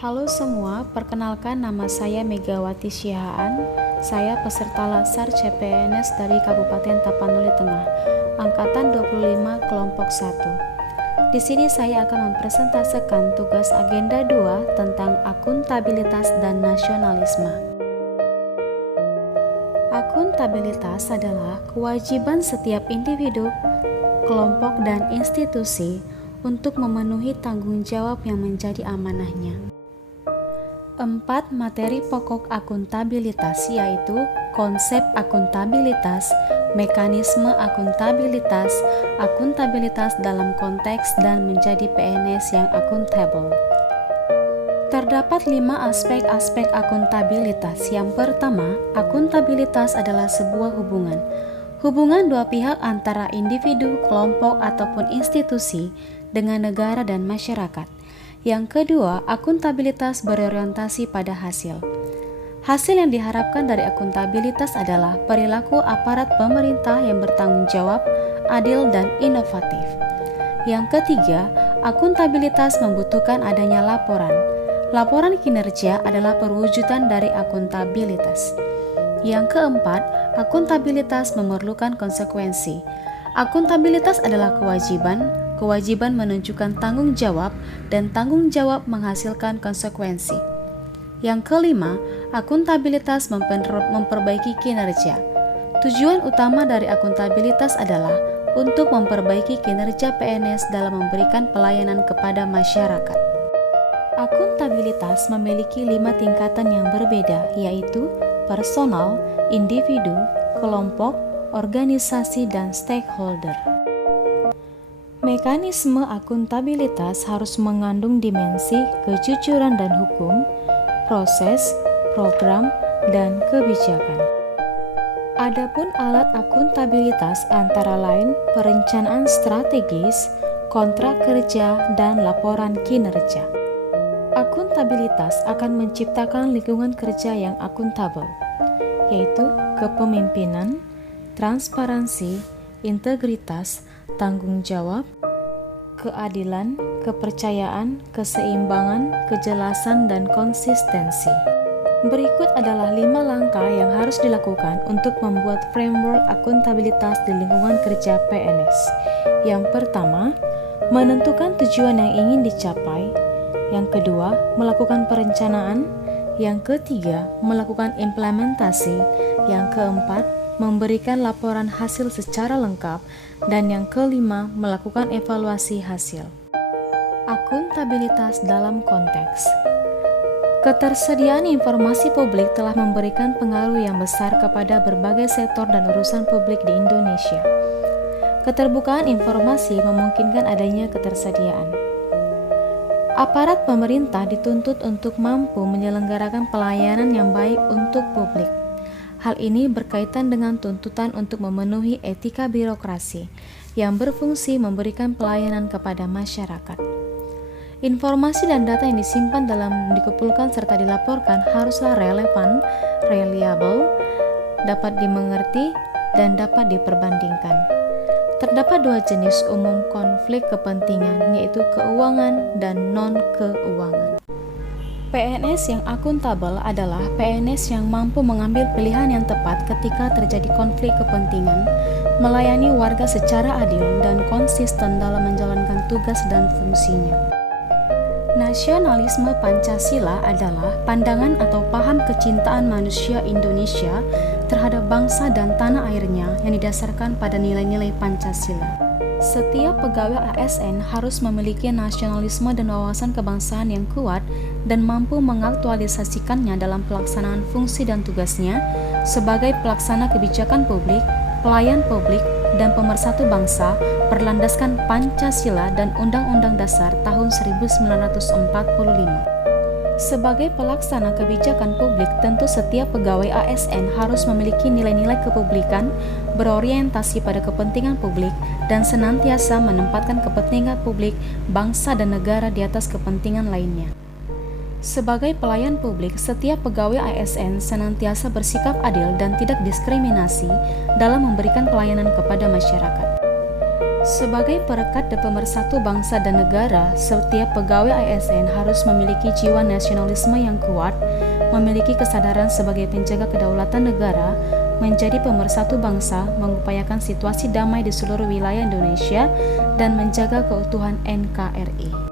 Halo semua, perkenalkan nama saya Megawati Syihaan. Saya peserta Latsar CPNS dari Kabupaten Tapanuli Tengah, angkatan 25 kelompok 1. Di sini saya akan mempresentasikan tugas agenda 2 tentang akuntabilitas dan nasionalisme. Akuntabilitas adalah kewajiban setiap individu, kelompok, dan institusi untuk memenuhi tanggung jawab yang menjadi amanahnya. 4 materi pokok akuntabilitas yaitu konsep akuntabilitas, mekanisme akuntabilitas, akuntabilitas dalam konteks dan menjadi PNS yang akuntabel. Terdapat 5 aspek-aspek akuntabilitas. Yang pertama, akuntabilitas adalah sebuah hubungan. Hubungan dua pihak antara individu, kelompok, ataupun institusi dengan negara dan masyarakat. Yang kedua, akuntabilitas berorientasi pada hasil. Hasil yang diharapkan dari akuntabilitas adalah perilaku aparat pemerintah yang bertanggung jawab, adil, dan inovatif. Yang ketiga, akuntabilitas membutuhkan adanya laporan. Laporan kinerja adalah perwujudan dari akuntabilitas. Yang keempat, akuntabilitas memerlukan konsekuensi. Akuntabilitas adalah kewajiban menunjukkan tanggung jawab, dan tanggung jawab menghasilkan konsekuensi. Yang kelima, akuntabilitas memperbaiki kinerja. Tujuan utama dari akuntabilitas adalah untuk memperbaiki kinerja PNS dalam memberikan pelayanan kepada masyarakat. Akuntabilitas memiliki 5 tingkatan yang berbeda, yaitu personal, individu, kelompok, organisasi, dan stakeholder. Mekanisme akuntabilitas harus mengandung dimensi kejujuran dan hukum, proses, program, dan kebijakan. Adapun alat akuntabilitas antara lain perencanaan strategis, kontrak kerja, dan laporan kinerja. Akuntabilitas akan menciptakan lingkungan kerja yang akuntabel, yaitu kepemimpinan, transparansi, integritas, tanggung jawab, keadilan, kepercayaan, keseimbangan, kejelasan, dan konsistensi. Berikut adalah 5 langkah yang harus dilakukan untuk membuat framework akuntabilitas di lingkungan kerja PNS. Yang pertama, menentukan tujuan yang ingin dicapai. Yang kedua, melakukan perencanaan. Yang ketiga, melakukan implementasi. Yang keempat, memberikan laporan hasil secara lengkap, dan yang kelima, melakukan evaluasi hasil. Akuntabilitas dalam konteks. Ketersediaan informasi publik telah memberikan pengaruh yang besar kepada berbagai sektor dan urusan publik di Indonesia. Keterbukaan informasi memungkinkan adanya ketersediaan. Aparat pemerintah dituntut untuk mampu menyelenggarakan pelayanan yang baik untuk publik. Hal ini berkaitan dengan tuntutan untuk memenuhi etika birokrasi yang berfungsi memberikan pelayanan kepada masyarakat. Informasi dan data yang disimpan dikumpulkan serta dilaporkan haruslah relevan, reliable, dapat dimengerti, dan dapat diperbandingkan. Terdapat 2 jenis umum konflik kepentingan, yaitu keuangan dan non-keuangan. PNS yang akuntabel adalah PNS yang mampu mengambil pilihan yang tepat ketika terjadi konflik kepentingan, melayani warga secara adil dan konsisten dalam menjalankan tugas dan fungsinya. Nasionalisme Pancasila adalah pandangan atau paham kecintaan manusia Indonesia terhadap bangsa dan tanah airnya yang didasarkan pada nilai-nilai Pancasila. Setiap pegawai ASN harus memiliki nasionalisme dan wawasan kebangsaan yang kuat dan mampu mengaktualisasikannya dalam pelaksanaan fungsi dan tugasnya sebagai pelaksana kebijakan publik, pelayan publik, dan pemersatu bangsa berlandaskan Pancasila dan Undang-Undang Dasar tahun 1945. Sebagai pelaksana kebijakan publik, tentu setiap pegawai ASN harus memiliki nilai-nilai kepublikan, berorientasi pada kepentingan publik, dan senantiasa menempatkan kepentingan publik, bangsa, dan negara di atas kepentingan lainnya. Sebagai pelayan publik, setiap pegawai ASN senantiasa bersikap adil dan tidak diskriminasi dalam memberikan pelayanan kepada masyarakat. Sebagai perekat dan pemersatu bangsa dan negara, setiap pegawai ASN harus memiliki jiwa nasionalisme yang kuat, memiliki kesadaran sebagai penjaga kedaulatan negara, menjadi pemersatu bangsa, mengupayakan situasi damai di seluruh wilayah Indonesia, dan menjaga keutuhan NKRI.